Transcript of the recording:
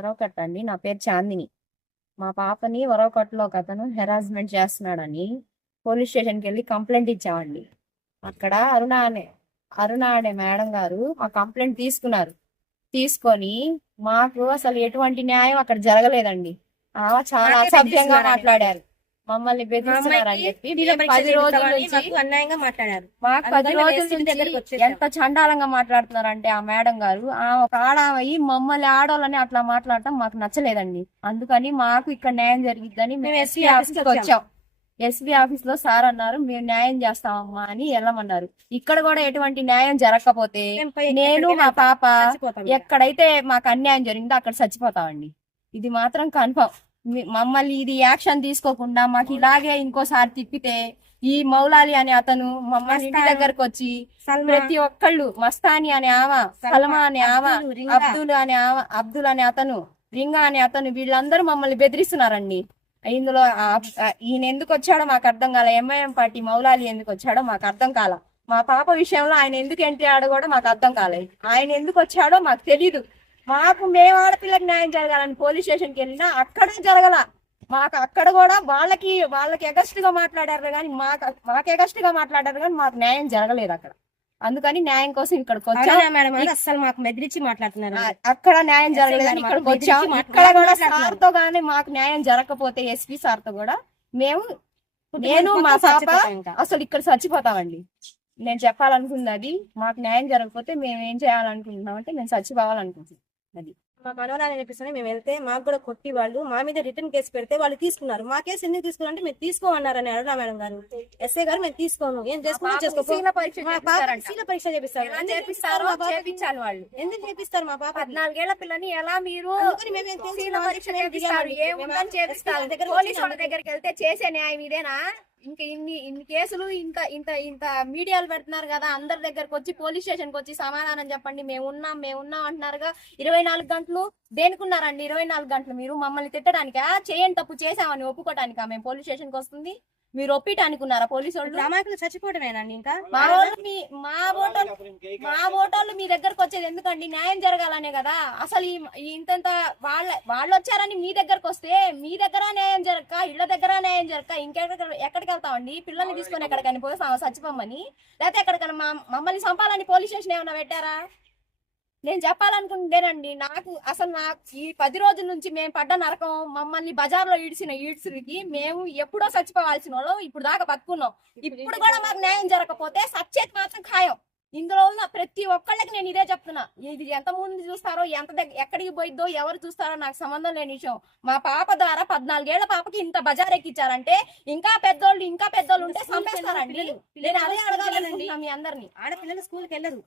వరవకట్ట అండి నా పేరు చాందిని. మా పాపని వరవకట్టలో ఒక అతను హెరాస్మెంట్ చేస్తున్నాడని పోలీస్ స్టేషన్కి వెళ్ళి కంప్లైంట్ ఇచ్చామండి. అక్కడ అరుణ అనే అరుణ అనే మేడం గారు మా కంప్లైంట్ తీసుకున్నారు. తీసుకొని మాకు అసలు ఎటువంటి న్యాయం అక్కడ జరగలేదండి. చాలా అసభ్యంగా. మాట్లాడారు. మమ్మల్ని బెదిరిస్తున్నారని చెప్పి పది రోజుల జరుగుతామని నుంచి మాకు అన్యాయంగా మాట్లాడారు. మాకు పది అందుకని రోజుల మేము దగ్గరికి నుంచి వచ్చేసాం. ఎంత చండాలంగా మాట్లాడుతున్నారంటే ఆ మేడం గారు ఆ ఒక ఆడమయ్యి మమ్మల్ని ఆడోళ్ళని అట్లా మాట్లాడటం మాకు నచ్చలేదండి. అందుకని మాకు ఇక్కడ న్యాయం జరిగిద్దని మేము ఎస్పీ SPీ ఆఫీస్కి ఆఫీస్కి వచ్చాం. ఎస్పీ ఆఫీస్లో సార్ అన్నారు మేము న్యాయం చేస్తామమ్మా అని వెళ్ళమన్నారు. ఇక్కడ కూడా ఎటువంటి న్యాయం జరగకపోతే నేను మా పాప. ఎక్కడైతే మాకు అన్యాయం జరిగిందో అక్కడ చచ్చిపోతామండి. ఇది మాత్రం కన్ఫర్మ్. మమ్మల్ని ఇది యాక్షన్ తీసుకోకుండా మాకు ఇలాగే ఇంకోసారి తిప్పితే ఈ మౌలాలి అనే అతను మమ్మల్ని ఇంటి. దగ్గరకు వచ్చి ప్రతి ఒక్కళ్ళు మస్తాని అనే ఆమె సల్మా, అనే ఆమె అబ్దుల్, అనే ఆమె అబ్దుల్ అనే అతను రింగా అనే అతను వీళ్ళందరూ మమ్మల్ని బెదిరిస్తున్నారండి. ఇందులో ఈయన ఎందుకు వచ్చాడో మాకు అర్థం కాల ఎంఐఎం పార్టీ మౌలాలి ఎందుకు వచ్చాడో మాకు అర్థం కాల. మా పాప విషయంలో ఆయన ఎందుకు ఎంట్రీ ఆడో కూడా మాకు అర్థం కాలేదు ఆయన ఎందుకు వచ్చాడో మాకు తెలీదు. మాకు మేము ఆడపిల్లకి న్యాయం జరగాలని పోలీస్ స్టేషన్కి వెళ్ళినా అక్కడ జరగల. మాకు అక్కడ కూడా వాళ్ళకి వాళ్ళకి ఎగస్ట్గా మాట్లాడారు కానీ మాకు మాకు ఎగస్ట్గా మాట్లాడారు కానీ మాకు న్యాయం జరగలేదు అక్కడ. అందుకని న్యాయం కోసం ఇక్కడికి వచ్చాం. అవునా మేడం? అని అస్సలు మాకు బెదిరించి మాట్లాడుతున్నారు? అక్కడ న్యాయం జరగలేదని గారు ఇక్కడికి మాకు వచ్చాం. బెదిరించి ఇక్కడ కూడా. సార్తో గానీ మాకు న్యాయం జరగకపోతే ఎస్పీ సార్తో కూడా మేము నేను మా పాప. అసలు ఇక్కడ చచ్చిపోతామండి. నేను చెప్పాలనుకుంది అది మాకు న్యాయం జరగకపోతే మేము ఏం చేయాలనుకుంటున్నాం అంటే మేము చచ్చిపోవాలనుకుంటున్నాం. అది. మా మనవరాలు అనిపిస్తుంది మేము వెళ్తే మాకు కూడా కొట్టి వాళ్ళు మా మీద రిటర్న్ కేసు పెడితే వాళ్ళు తీసుకున్నారు. మా కేసు ఎందుకు తీసుకున్నారంటే మేము తీసుకోమన్నారని అరుణ మేడం గారు. ఎస్ఐ గారు మేము తీసుకోను ఏం చేసుకోమో చేసుకోపో శీల పరీక్ష చేపిస్తారు? చేపించాలి వాళ్ళు. ఎందుకు చేపిస్తారు మా పాప పద్నాలుగేళ్ళ పిల్లని ఎలా మీరు. దగ్గరికి వెళ్తే చేసే న్యాయం ఇదేనా? ఇంకా ఇన్ని ఇన్ని కేసులు ఇంత ఇంత ఇంత మీడియాలు పెడుతున్నారు కదా అందరి దగ్గరకు వచ్చి పోలీస్ స్టేషన్కి వచ్చి సమాధానం చెప్పండి. మేము ఉన్నాం మేము ఉన్నాం అంటున్నారుగా. ఇరవై నాలుగు గంటలు దేనికున్నారండి? ఇరవై నాలుగు గంటలు మీరు మమ్మల్ని తిట్టడానికా? చేయండి తప్పు చేసామని ఒప్పుకోవడానికా మేము పోలీస్ స్టేషన్కి వస్తుంది? మీరు ఒప్పిటానికి ఉన్నారా పోలీసు వాళ్ళు అమాయకులు చచ్చిపోవడమేనండి ఇంకా? మా వాళ్ళు మీ మా ఓటర్లు మా ఓటర్లు మీ దగ్గరకు వచ్చేది ఎందుకండి? న్యాయం జరగాలనే కదా. అసలు ఈ ఇంతంత వాళ్ళ వాళ్ళు వచ్చారని మీ దగ్గరకు వస్తే మీ దగ్గర న్యాయం జరగక ఇళ్ళ దగ్గర న్యాయం జరగక ఇంకెక్కడ ఎక్కడికి వెళ్తామండి పిల్లల్ని తీసుకొని ఎక్కడికని పోయి చచ్చిపోమని లేకపోతే ఎక్కడికైనా మమ్మల్ని చంపాలని పోలీస్ స్టేషన్ ఏమైనా పెట్టారా? నేను చెప్పాలనుకుంటేనండి నాకు అసలు నాకు ఈ పది రోజుల నుంచి మేము పడ్డ నరకం మమ్మల్ని బజార్లో ఈడ్చిన ఈడ్చుడికి మేము ఎప్పుడో చచ్చిపోవాల్సిన వాళ్ళం ఇప్పుడు దాకా బతుకున్నాం. ఇప్పుడు కూడా మాకు న్యాయం జరగకపోతే సచ్చేది మాత్రం ఖాయం. ఇందులో ఉన్న ప్రతి ఒక్కళ్ళకి నేను ఇదే చెప్తున్నా ఇది ఎంత మంది చూస్తారో ఎంత దగ్గర ఎక్కడికి పోయిద్దో ఎవరు చూస్తారో నాకు సంబంధం లేని విషయం. మా పాప ద్వారా పద్నాలుగేళ్ళ పాపకి ఇంత బజార్ ఎక్కిచ్చారంటే ఇంకా పెద్దోళ్ళు ఇంకా పెద్దోళ్ళు ఉంటే చంపేస్తారండి. నేను అదే అడగాలనుకుంటున్నా మీ అందరిని. ఆడపిల్లలు స్కూల్కి వెళ్ళరు.